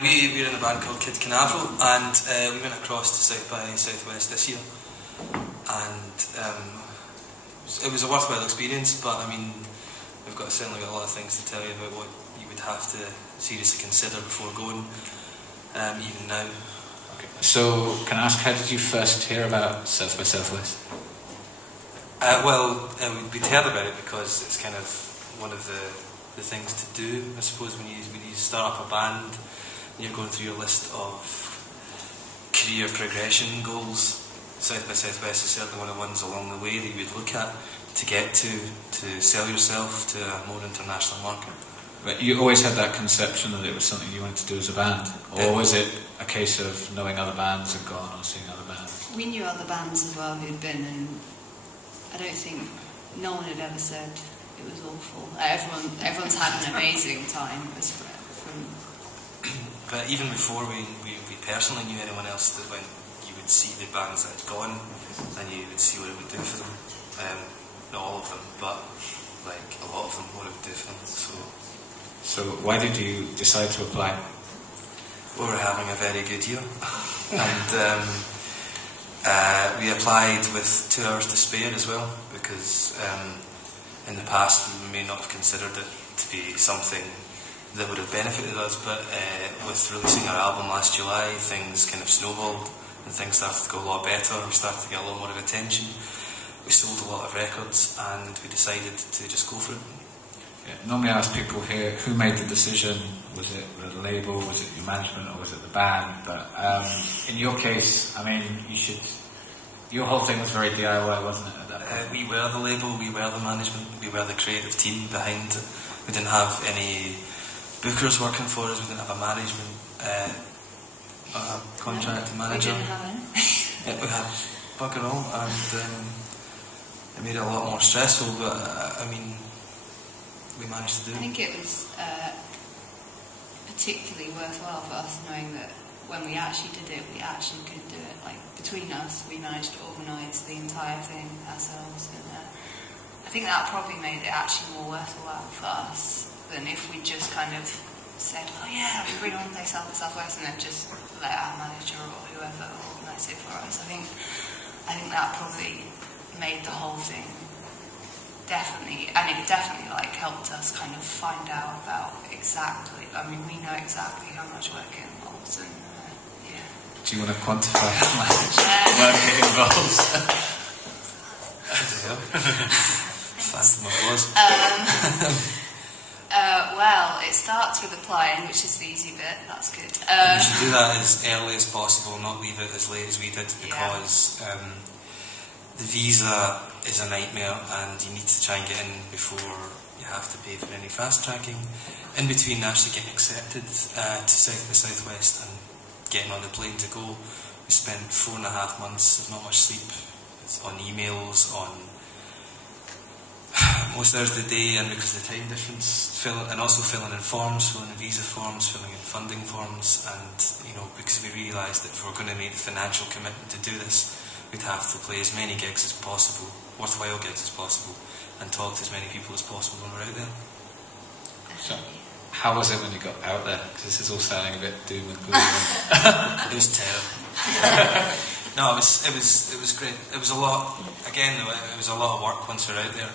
We're in a band called Kid Canaveral, and we went across to South by Southwest this year, and it was a worthwhile experience. But I mean, we've certainly got a lot of things to tell you about what you would have to seriously consider before going, even now. Okay. So, can I ask, how did you first hear about South by Southwest? We'd heard about it because it's kind of one of the things to do, I suppose, when you start up a band. You're going through your list of career progression goals. South by Southwest is certainly one of the ones along the way that you would look at to get to sell yourself to a more international market. But you always had that conception that it was something you wanted to do as a band? Or was it a case of knowing other bands had gone or seeing other bands? We knew other bands as well who'd been, and I don't think no one had ever said it was awful. Everyone's had an amazing time But even before we personally knew anyone else that went, you would see the bands that had gone and you would see what it would do for them. Not all of them, but like a lot of them, what it would do for them. So why did you decide to apply? We were having a very good year. And we applied with 2 hours to spare as well, because in the past we may not have considered it to be something that would have benefited us, but with releasing our album last July, things kind of snowballed and things started to go a lot better. We started to get a lot more of attention. We sold a lot of records and we decided to just go for it. Yeah. Normally I ask people here, who made the decision? Was it the label, was it your management, or was it the band? But in your case, I mean, your whole thing was very DIY, wasn't it, at that point? We were the label, we were the management, we were the creative team behind it. We didn't have any bookers working for us, we didn't have a management contract manager. We didn't have any. Yeah, we had bugger all, and it made it a lot more stressful, but I mean, we managed to do it. I think it was particularly worthwhile for us knowing that when we actually did it, we actually could do it. Like, between us, we managed to organise the entire thing ourselves, and I think that probably made it actually more worthwhile for us than if we just kind of said, oh yeah, we really want to play South by Southwest, and then just let our manager or whoever organise it for us. I think that probably made the whole thing definitely like helped us kind of find out about exactly. I mean, we know exactly how much work it involves, and yeah. Do you want to quantify how much work it involves? Fast my applause. Well, it starts with applying, which is the easy bit. That's good. You should do that as early as possible, not leave it as late as we did, because the visa is a nightmare and you need to try and get in before you have to pay for any fast tracking. In between actually getting accepted to South by Southwest and getting on the plane to go, we spent 4.5 months of not much sleep on emails, on most hours of the day, and because of the time difference, and also filling in forms, filling in visa forms, filling in funding forms, and because we realised that if we're going to make the financial commitment to do this, we'd have to play as many gigs as possible, worthwhile gigs as possible, and talk to as many people as possible when we're out there. So, how was it when you got out there? Because this is all sounding a bit doom and gloom. It was terrible. No, it was great. It was a lot. Again, though, it was a lot of work once we're out there.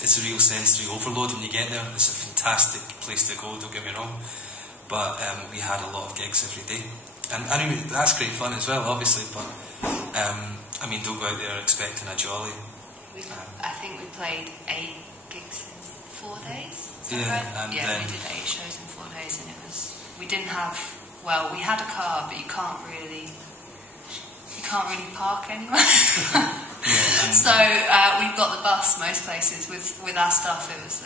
It's a real sensory overload when you get there. It's a fantastic place to go, don't get me wrong, but we had a lot of gigs every day, and I mean, that's great fun as well, obviously, but I mean, don't go out there expecting a jolly. I think we played 8 gigs in 4 days. Yeah, right? and we did 8 shows in 4 days, and we didn't have, well, we had a car, but you can't really park anywhere. So we've got the bus most places with our stuff. It was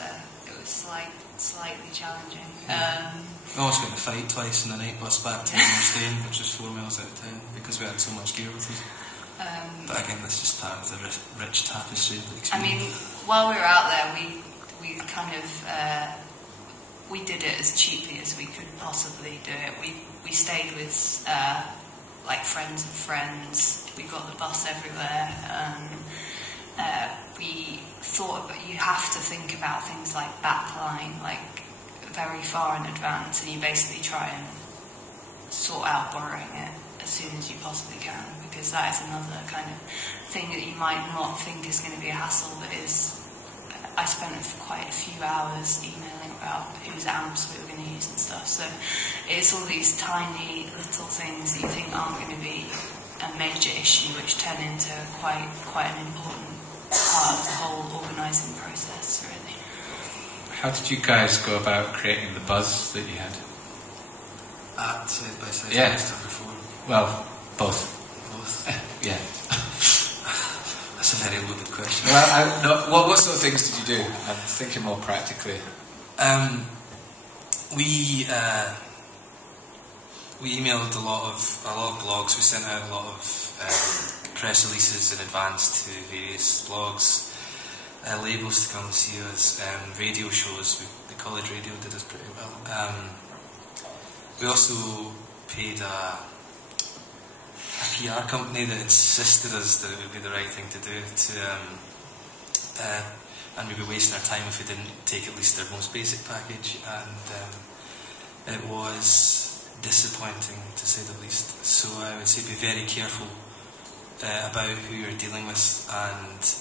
slightly challenging. We almost got in a fight twice in the night bus back to where we were staying, which was 4 miles out of town, because we had so much gear with us. But again, that's just part of the rich tapestry of the experience. I mean, while we were out there, we kind of we did it as cheaply as we could possibly do it. We stayed with like friends of friends. We got the bus everywhere. We thought, but you have to think about things like backline, like very far in advance, and you basically try and sort out borrowing it as soon as you possibly can, because that is another kind of thing that you might not think is going to be a hassle, but is. I spent quite a few hours emailing about whose amps we were going to use and stuff. So it's all these tiny little things that you think aren't going to be a major issue, which turn into quite an important part of the whole organising process, really. How did you guys go about creating the buzz that you had? At Side by Side Yeah. before. Well, both. Yeah. That's a very loaded question. Well, what sort of things did you do? I'm thinking more practically. We emailed a lot of blogs. We sent out a lot of press releases in advance to various blogs, labels to come and see us, radio shows. The college radio did us pretty well. We also paid a PR company that insisted us that it would be the right thing to do, and we'd be wasting our time if we didn't take at least their most basic package, and it was disappointing to say the least. So I would say be very careful about who you're dealing with, and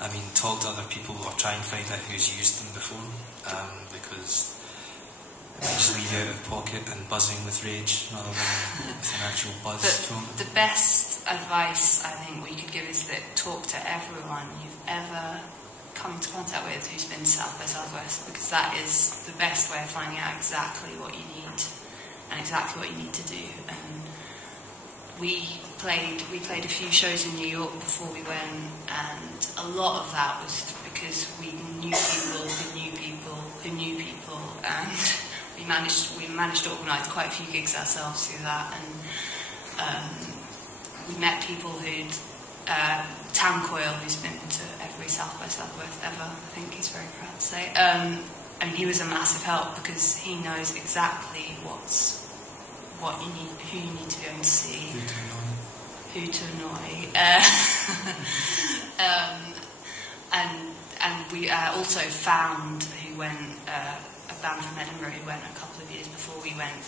I mean talk to other people or try and find out who's used them before, because it might just leave you out of pocket and buzzing with rage rather than with an actual buzz. But the best advice I think we could give is that talk to everyone you've ever come into contact with who's been to South by Southwest, because that is the best way of finding out exactly what you need and exactly what you need to do. And we played a few shows in New York before we went, and a lot of that was because we knew people who knew people who knew people, and we managed to organise quite a few gigs ourselves through that, and we met people who'd Tam Coyle, who's been to every South by Southwest ever, I think he's very proud to say. I mean, he was a massive help because he knows exactly what you need, who you need to go and see, who to annoy. And we also found who went. A band from Edinburgh who went a couple of years before we went,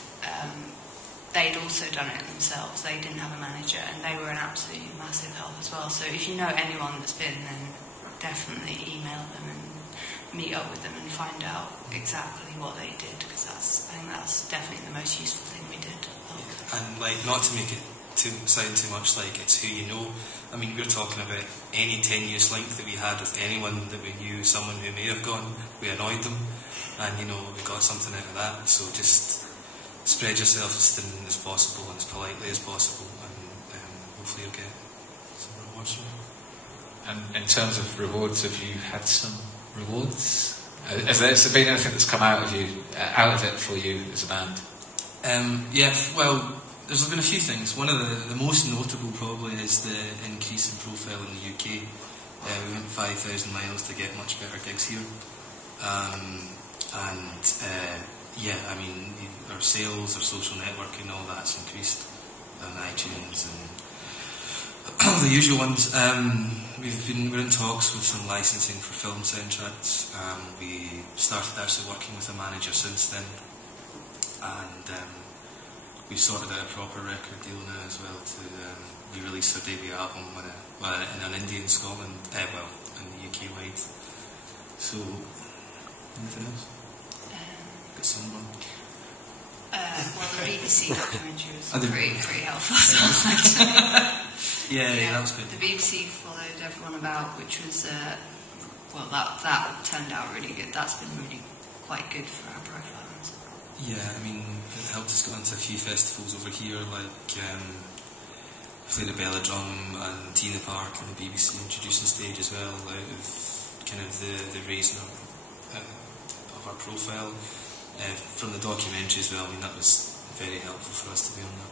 they'd also done it themselves. They didn't have a manager, and they were an absolutely massive help as well. So if you know anyone that's been, then definitely email them and meet up with them and find out exactly what they did, because I think that's definitely the most useful thing we did. And like, not to make it sound too much like it's who you know. I mean, we're talking about any tenuous link that we had with anyone that we knew, someone who may have gone, we annoyed them. And, you know, we got something out of that. So just spread yourself as thin as possible and as politely as possible, and hopefully you'll get some rewards from it. And in terms of rewards, have you had some rewards? Has there been anything that's come out of it for you as a band? Yeah, well, there's been a few things. One of the most notable probably is the increase in profile in the UK. We went 5,000 miles to get much better gigs here. Yeah, I mean, our sales, our social networking, all that's increased on iTunes and the usual ones. We're in talks with some licensing for film soundtracks. We started actually working with a manager since then, and we've sorted out a proper record deal now as well to we release our debut album in India and Scotland, in the UK wide. So, anything else? Got sunburn. Well, the BBC documentary was pretty helpful. Yeah, that was good. The BBC followed everyone about, which was that turned out really good. That's been really quite good for our profiles. Yeah, I mean, it helped us get onto a few festivals over here, like played at Belladrum and Tina Park and the BBC Introducing Stage as well, out of kind of the raising of our profile. From the documentary as well, I mean, that was very helpful for us to be on that.